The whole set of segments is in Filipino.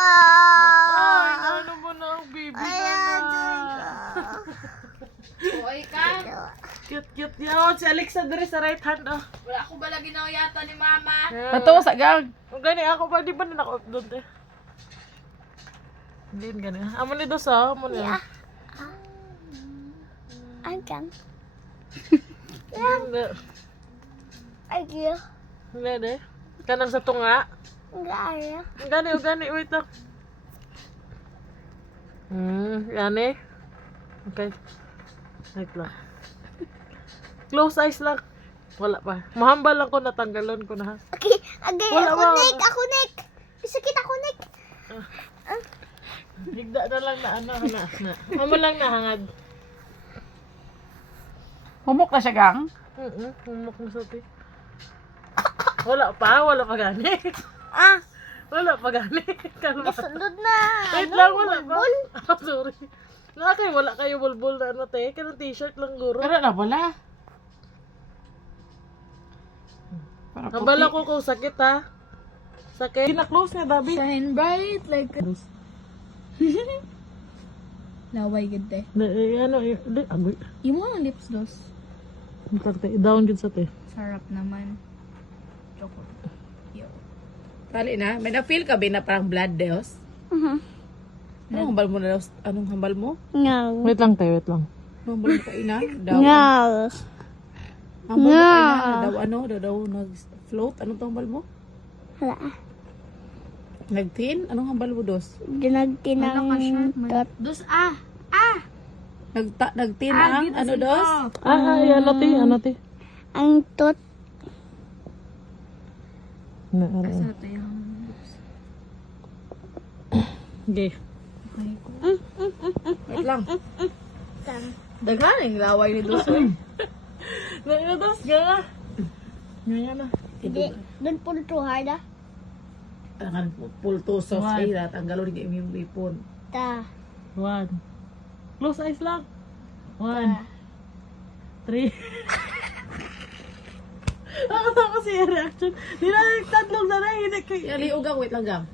Ay, ano mo na ang baby ka na. Uy ka. Cute yun. Si Alexa diri sa right hand. Oh. Wala ko bala ginawa yata ni mama. Patawa sa gang. Kung gani ako pa, di ba na naka-upload eh? Hindi gani. Amo ni dos ah. Amo ni. Agan. Hindi. Agyo. Hindi de. Kanang sa tunga. Gaya. Gani, wait lang. Gani. Okay. Wait lang. Close eyes lang. Wala pa. Mahambal lang ko, natanggalon ko na ha. Okay, agay. Wala Ako ba? Ako nek. Bisakit ako nek. Higda na lang na ano na. Amo lang nahangad. Humok na siya gang. Humok na sa ti. Wala pa gani. Wala pa gani. Kalma. Nasundod na. Wait lang, wala pa. Oh, sorry. Wala kayo bulbul na ano te. Kanang t-shirt lang guro. Pero na wala. Para Nabala ko kung sakit ha. Sakit. Kina-close niya, Dabi. Shine bright like laway gud te. Ano, di, agoy. Imo ang lips dos. Down gud sa te. Sarap naman. Choco. Yo. Tali na. May na-feel ka ba na parang blood deos? Anong hambal mo na daw? Anong hambal mo? No. Wait lang tayo, wait lang. Anong hambal mo ka ina? Daw. No. Hambal mo ka ina? Daw ano? Daw nag-float? Anong hambal mo? Hala. Nag-tin? Anong hambal mo dos? Ginagtinang tot. Dos Nag-tin ang ano dos? Ano ti? Ang tot. Sarap to yung lips. Okay. Wait lang. Daghan yung laway ni dos. Nailados, gana. Ganyan na. Hindi. Doon po to hard ah. Tangan pulto soft One. kaya tanggalon ni imong ipon. Ta. 1. Close eyes lang. 1. 3. Nakatawa si reaction. Di na nagtatlong na na. Hindi kayo. Yali ugang wait lang gang.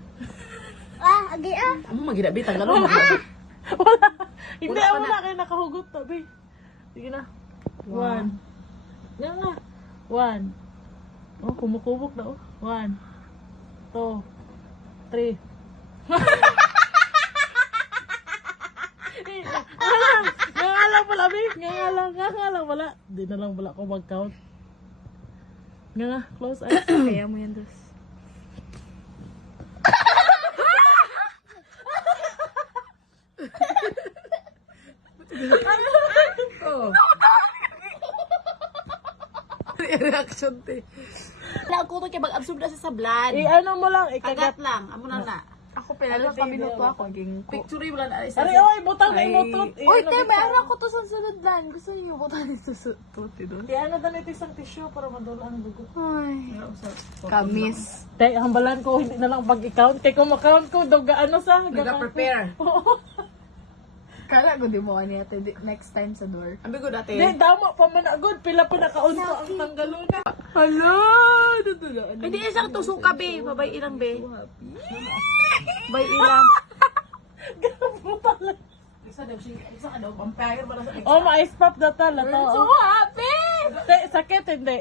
Agay ah. Amo maginabi tanggalon mo. Wala. Hindi, Wala pa wala kayo nakahugot tabi. Sige na. 1. Yan nga. 1. Oh, kumukubok na oh. 1. 2. 3. Nga pala, Bi. Nga lang wala. Di na lang wala ko mag-count. Nga, close eyes. Kaya mo yan dos. Oh. Reaction te. Wala ko to kay mag-absorb na siya sa blood. Ano mo lang, ikagat. Kagat lang, amo na na. Ako pinalo pa minuto ako ging ko. Picture wala na isa. Ari, oy, butang na imutot. Uy, te, mayroon ako to sa sunod lang. Gusto niyo buta dito sa tuti doon. Kaya ano dali isang tissue para madula ang dugo. Ay. Kamis. Tay, hambalan ko, hindi na lang pag-count. Kaya kung ma-count ko, daw ano sa? Nag-prepare. Kala ko di mo ani ate next time sa door. Ambi ko dati. Hindi, dama pa man agad. Pila pa nakaunto ang tanggalon. Hala, dudulaan. Hindi isang tusok ka be, babay ilang be. Bay ilang. Gabo pala. Isa ka daw, vampire para sa Oh, ma-ice pop na tala. So happy! Te, sakit, hindi.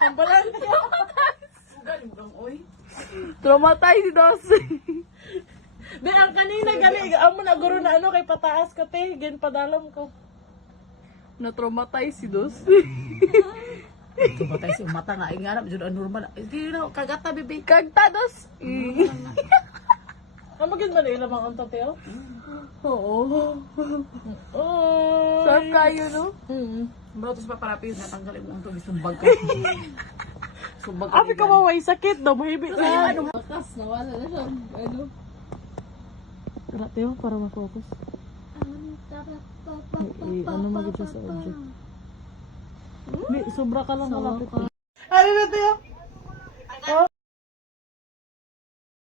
Hambalan ko. Galing mo lang, oy. Traumatized si Dossi. Di, ang kanina gali. Amo na guro na ano, kay pataas ka, te. Gan padalam ko. Na-traumatize si Dossi. Tumatay sa mata nga, ingarap, dyan ang normal. Hindi na, kagata, bebe. Kagta Dos. Ang magand ba na ilang mga unta, te, oh? Oo. Oh. Sarap kayo, no? Baratos pa para piyo, natanggalin mo ang tubig, sumbag ka. Sumbag ka. Abi ka maway, sakit daw. Mahibig na. Ano? Bakas, nawala na siya. Ano? Tara, te, oh, para ma-focus. Ano maganda sa object? Hindi, sobra ka lang malapit. Ano na, te, oh?